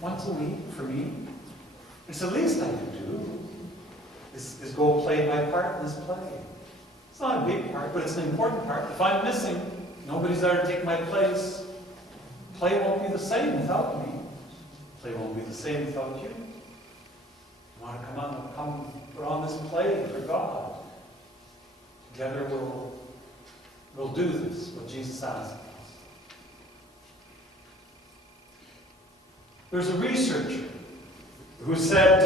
once a week for me. It's the least I can do is go play my part in this play. It's not a big part, but it's an important part. If I'm missing, nobody's there to take my place. Play won't be the same without me. Play won't be the same without you. You want to come put on this play for God. Together we'll do this, what Jesus asked of us. There's a researcher who said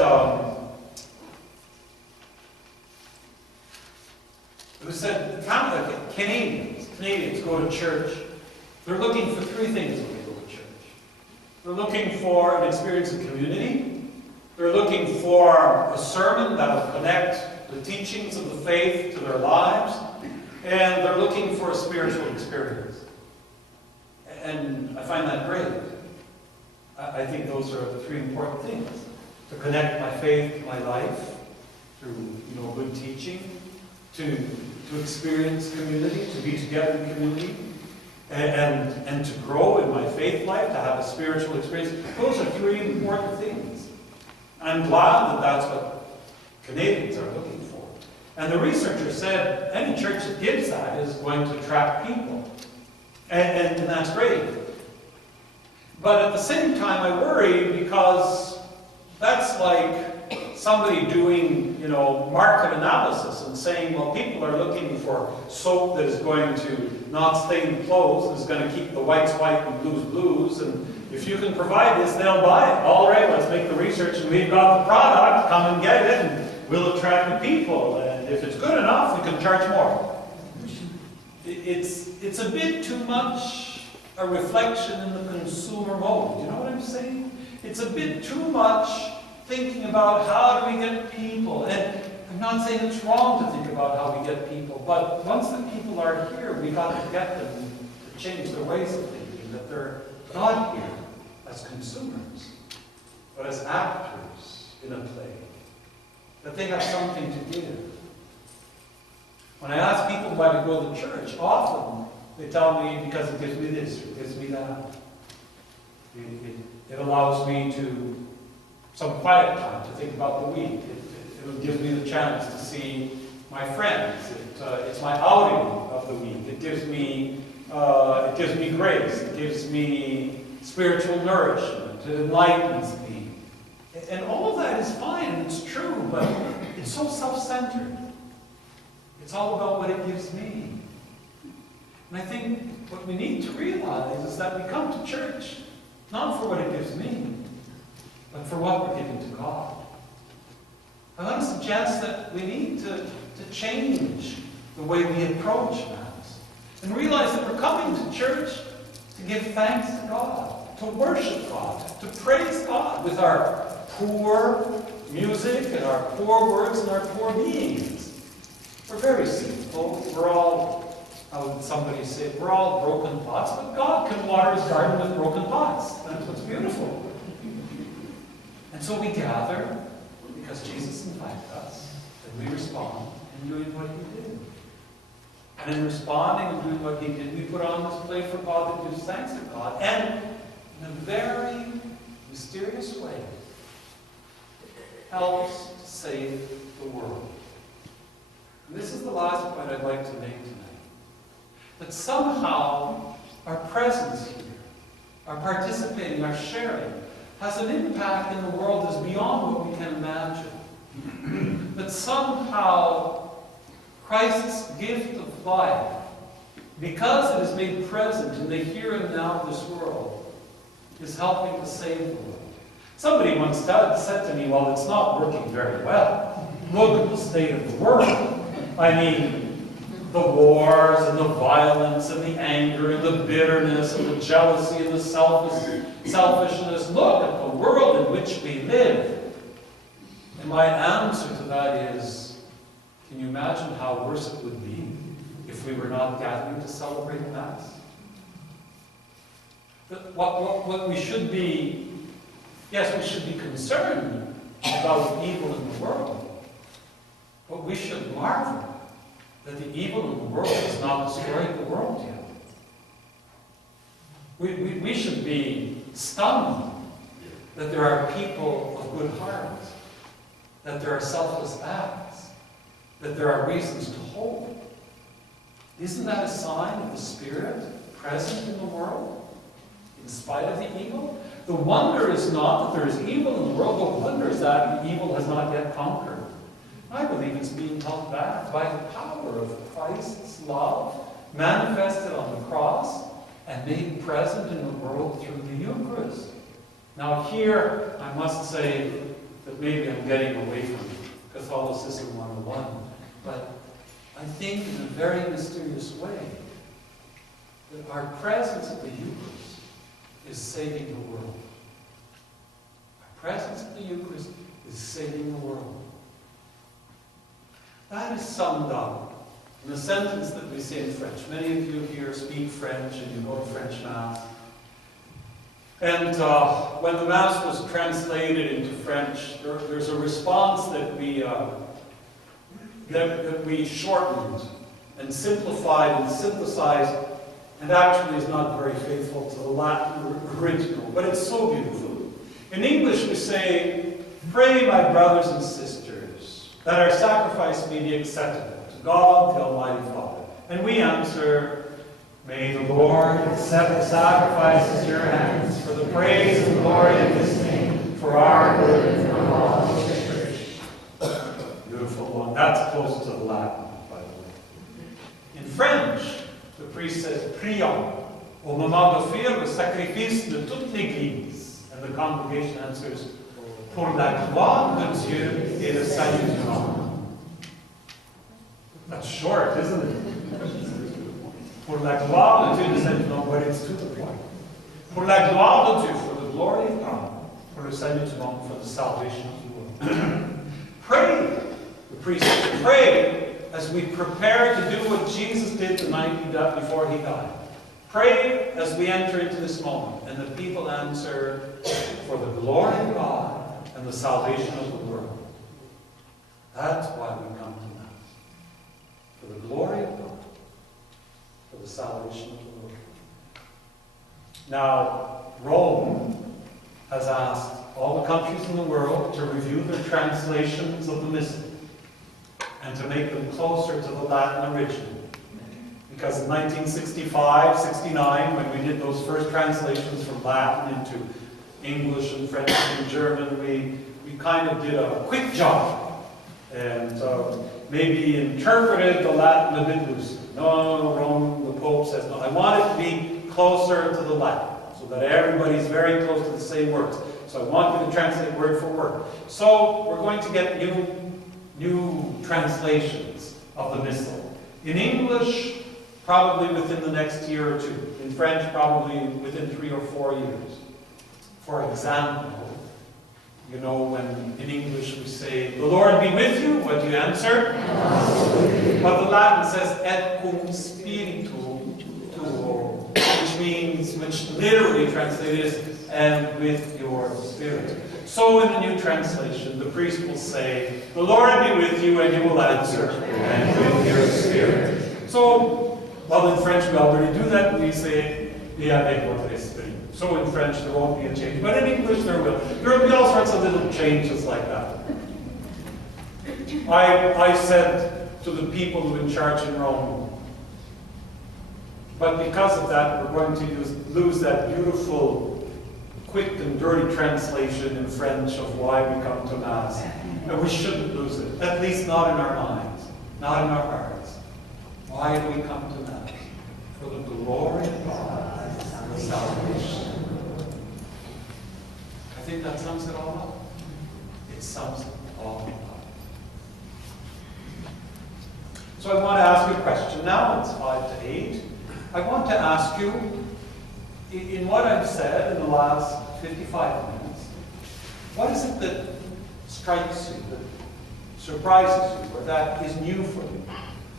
Canadians go to church. They're looking for three things when they go to church. They're looking for an experience of community. They're looking for a sermon that will connect the teachings of the faith to their lives. And they're looking for a spiritual experience. And I find that great. I think those are the three important things. To connect my faith to my life through good teaching, to experience community, to be together in community, and to grow in my faith life, to have a spiritual experience. Those are three important things. I'm glad that that's what Canadians are looking for. And the researcher said any church that gives that is going to attract people. And that's great. But at the same time, I worry because that's like somebody doing, market analysis and saying, well, people are looking for soap that is going to not stain clothes, is going to keep the whites white and blues blues, and if you can provide this, they'll buy it. All right, let's make the research, and we've got the product, come and get it, and we'll attract the people, and if it's good enough, we can charge more. It's a bit too much a reflection in the consumer mode. You know what I'm saying? It's a bit too much thinking about how do we get people. And I'm not saying it's wrong to think about how we get people, but once the people are here, we got to get them to change their ways of thinking, that they're not here as consumers, but as actors in a play, that they have something to give. When I ask people why they go to church, often they tell me because it gives me this, or it gives me that. It allows me to some quiet time to think about the week. It gives me the chance to see my friends. It's my outing of the week. It gives me grace. It gives me spiritual nourishment. It enlightens me. And all of that is fine, and it's true, but it's so self-centered. It's all about what it gives me. And I think what we need to realize is that we come to church not for what it gives me, but for what we're giving to God. I want to suggest that we need to change the way we approach Mass and realize that we're coming to church to give thanks to God, to worship God, to praise God with our poor music and our poor words and our poor beings. We're very sinful. We're all, how would somebody say, we're all broken pots, but God can water his garden with broken pots. That's what's beautiful. And so we gather because Jesus invited us, and we respond in doing what he did. And in responding and doing what he did, we put on this play for God that gives thanks to God. And in a very mysterious way, helps to save the world. And this is the last point I'd like to make tonight. That somehow our presence here, our participating, our sharing, has an impact in the world that's beyond what we can imagine. That somehow Christ's gift of life, because it is made present in the here and now of this world, is helping to save the world. Somebody once said to me, well, it's not working very well. Look at the state of the world. I mean, the wars and the violence and the anger and the bitterness and the jealousy and the selfishness. Look at the world in which we live. And my answer to that is, can you imagine how worse it would be if we were not gathering to celebrate Mass? What we should be, yes, we should be concerned about evil in the world. But we should marvel that the evil in the world has not destroyed the world yet. We should be stunned that there are people of good heart, that there are selfless acts, that there are reasons to hope. Isn't that a sign of the Spirit present in the world, in spite of the evil? The wonder is not that there is evil in the world. The wonder is that the evil has not yet conquered. I believe it's being held back by the power of Christ's love, manifested on the cross and made present in the world through the Eucharist. Now here, I must say that maybe I'm getting away from Catholicism 101, but I think in a very mysterious way that our presence at the Eucharist is saving the world. Our presence at the Eucharist is saving the world. That is summed up in a sentence that we say in French. Many of you here speak French and you go to French Mass. And when the Mass was translated into French, there's a response that we shortened and simplified and synthesized, and actually is not very faithful to the Latin original, but it's so beautiful. In English we say, "Pray, my brothers and sisters, that our sacrifice may be acceptable to God, the Almighty Father." And we answer, "May the Lord accept the sacrifices at your hands for the praise and glory of His name, for our good and for all of His church." Beautiful one. That's close to the Latin, by the way. In French, the priest says, "Prions au moment d'offrir le sacrifice de toute l'Église." And the congregation answers, "Pour la gloire de Dieu et le salut du monde." That's short, isn't it? Pour la gloire de Dieu, le salut du monde, but it's to the point. Pour la gloire de Dieu, for the glory of God, pour le salut du monde, for the salvation of the world. Pray, the priest says, pray as we prepare to do what Jesus did the night before He died. Pray as we enter into this moment. And the people answer, for the glory of God and the salvation of the world. That's why we come to Mass. For the glory of God, for the salvation of the world. Now, Rome has asked all the countries in the world to review their translations of the Missal and to make them closer to the Latin original. Because in 1965, 69, when we did those first translations from Latin into English and French and German, we kind of did a quick job and maybe interpreted the Latin a bit loosely. No, Rome, the Pope says, no, I want it to be closer to the Latin so that everybody's very close to the same words. So I want you to translate word for word. So we're going to get new translations of the Missal. In English, probably within the next year or two. In French, probably within 3 or 4 years. For example, you know, when in English we say, "The Lord be with you," what do you answer? But the Latin says, "Et cum spiritu tuo," which literally translated is, "and with your spirit." So in the new translation, the priest will say, "The Lord be with you," and he will answer, "and with your spirit." So, well, in French we already do that. We say, "Et avec votre esprit." So in French there won't be a change, but in English there will. There will be all sorts of little changes like that. I said to the people in church in Rome, but because of that we're going to lose that beautiful, quick and dirty translation in French of why we come to Mass. And we shouldn't lose it, at least not in our minds, not in our hearts. Why do we come to Mass? For the glory of God and the salvation. I think that sums it all up. It sums it all up. So I want to ask you a question now. It's 5 to 8. I want to ask you, in what I've said in the last 55 minutes, what is it that strikes you, that surprises you, or that is new for you?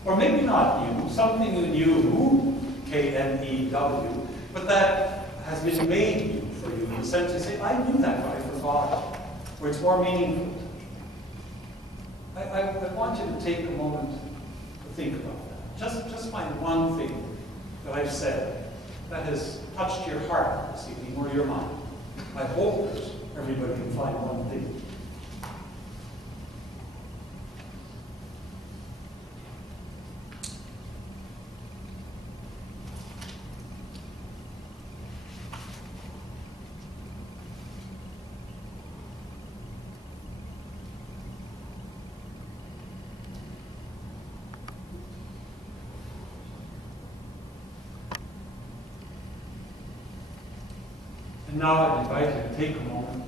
Or maybe not new, something new, K-N-E-W, but that has been made new for you in the sense you say, I knew that, but I forgot, or it's more meaningful to me. I want you to take a moment to think about that. Just find one thing that I've said that has touched your heart this evening or your mind. I hope there's everybody can find one thing. And now I invite you to take a moment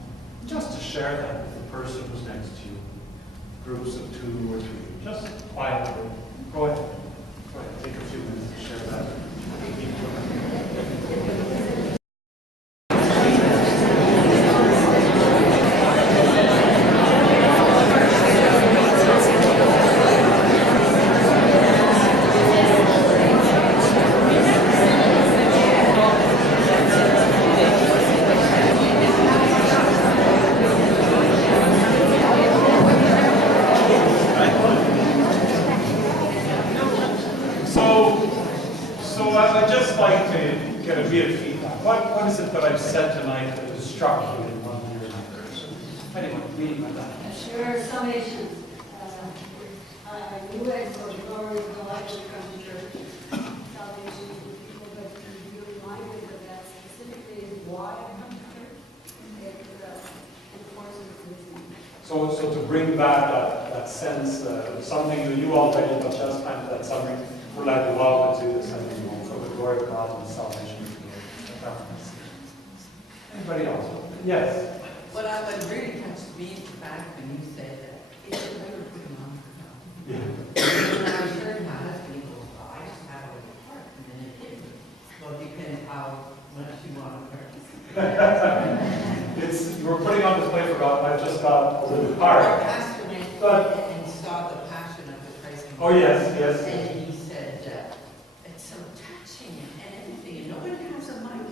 just to share that with the person who's next to you. Groups of 2 or 3. Just quietly. Go ahead. Go ahead. Take a few minutes to share that. So I'd just like to get a bit of feedback. What is it that I've said tonight that has struck you in one way or another? Anyone, me, my dad. Sure, summations. You had for glory of God to come to church. Salvation for people, but you reminded of that specifically is why I come to church. It enforces this. So to bring back that sense, something that you already, but just kind of that summary, we're like, well, to do this, and for the glory of God and salvation. Anybody else? Yes. What really touched me is the fact when you said that it should never put him on for God. Yeah. When I was hearing how that, people go, I just have it in the heart, and then it didn't. Well, it depends how much you want to practice. You were putting on display for God, I just got a little Our hard. pastor went But- and saw the passion of the Christ. Oh, yes, yes. And he said, it's so touching and everything, and nobody has a mic.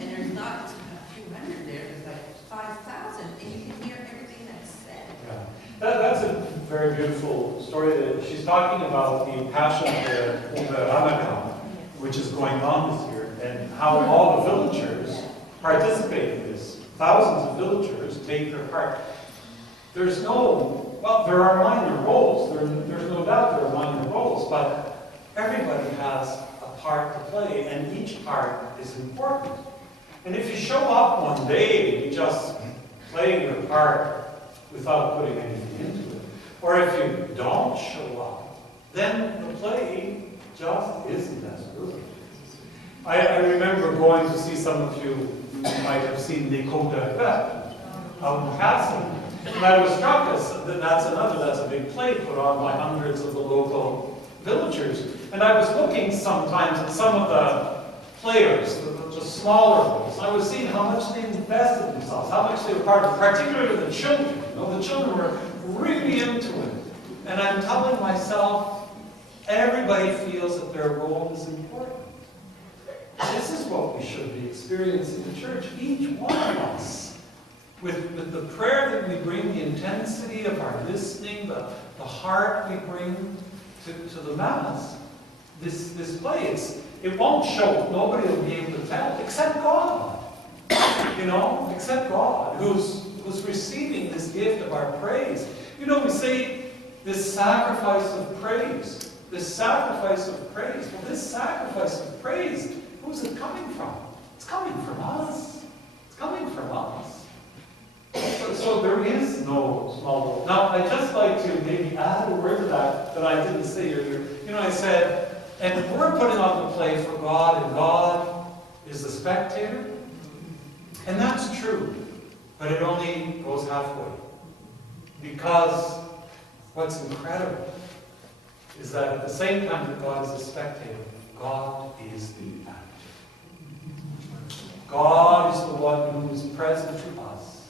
And there's not a few hundred there, there's like 5,000, and you can hear everything that's said. Yeah. That's a very beautiful story. That she's talking about the passion of the Ramadan, which is going on this year, and how all the villagers participate in this. Thousands of villagers take their part. There are minor roles. There's no doubt there are minor roles, but everybody has a part to play, and each part is important. And if you show up one day just playing your part without putting anything into it, or if you don't show up, then the play just isn't as good. I remember going to see, some of you might have seen Les Côtes d'Arpette out in Castle. And I was struck that that's a big play put on by hundreds of the local villagers. And I was looking sometimes at some of the players, the smaller ones. I was seeing how much they invested themselves, how much they were part of it, particularly the children. The children were really into it. And I'm telling myself, everybody feels that their role is important. This is what we should be experiencing in the church, each one of us. With the prayer that we bring, the intensity of our listening, the heart we bring to the Mass, this play, it won't show. Nobody will be able to tell, except God. Except God, who's receiving this gift of our praise. We say this sacrifice of praise. This sacrifice of praise. Well, this sacrifice of praise, who's it coming from? It's coming from us. It's coming from us. So there is no small role. Now, I'd just like to maybe add a word to that I didn't say earlier. I said, and we're putting on the play for God, and God is the spectator. And that's true, but it only goes halfway. Because what's incredible is that at the same time that God is the spectator, God is the actor. God is the one who is present to us,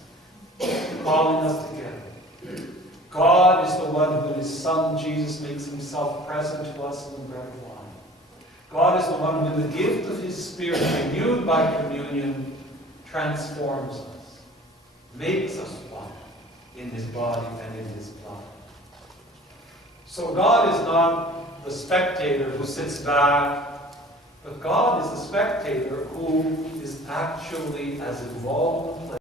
calling us together. God is the one who in His Son Jesus makes Himself present to us in the bread and wine. God is the one who in the gift of His Spirit, renewed by communion, transforms us, makes us one in His body and in His blood. So God is not the spectator who sits back, but God is the spectator who is actually as involved in the play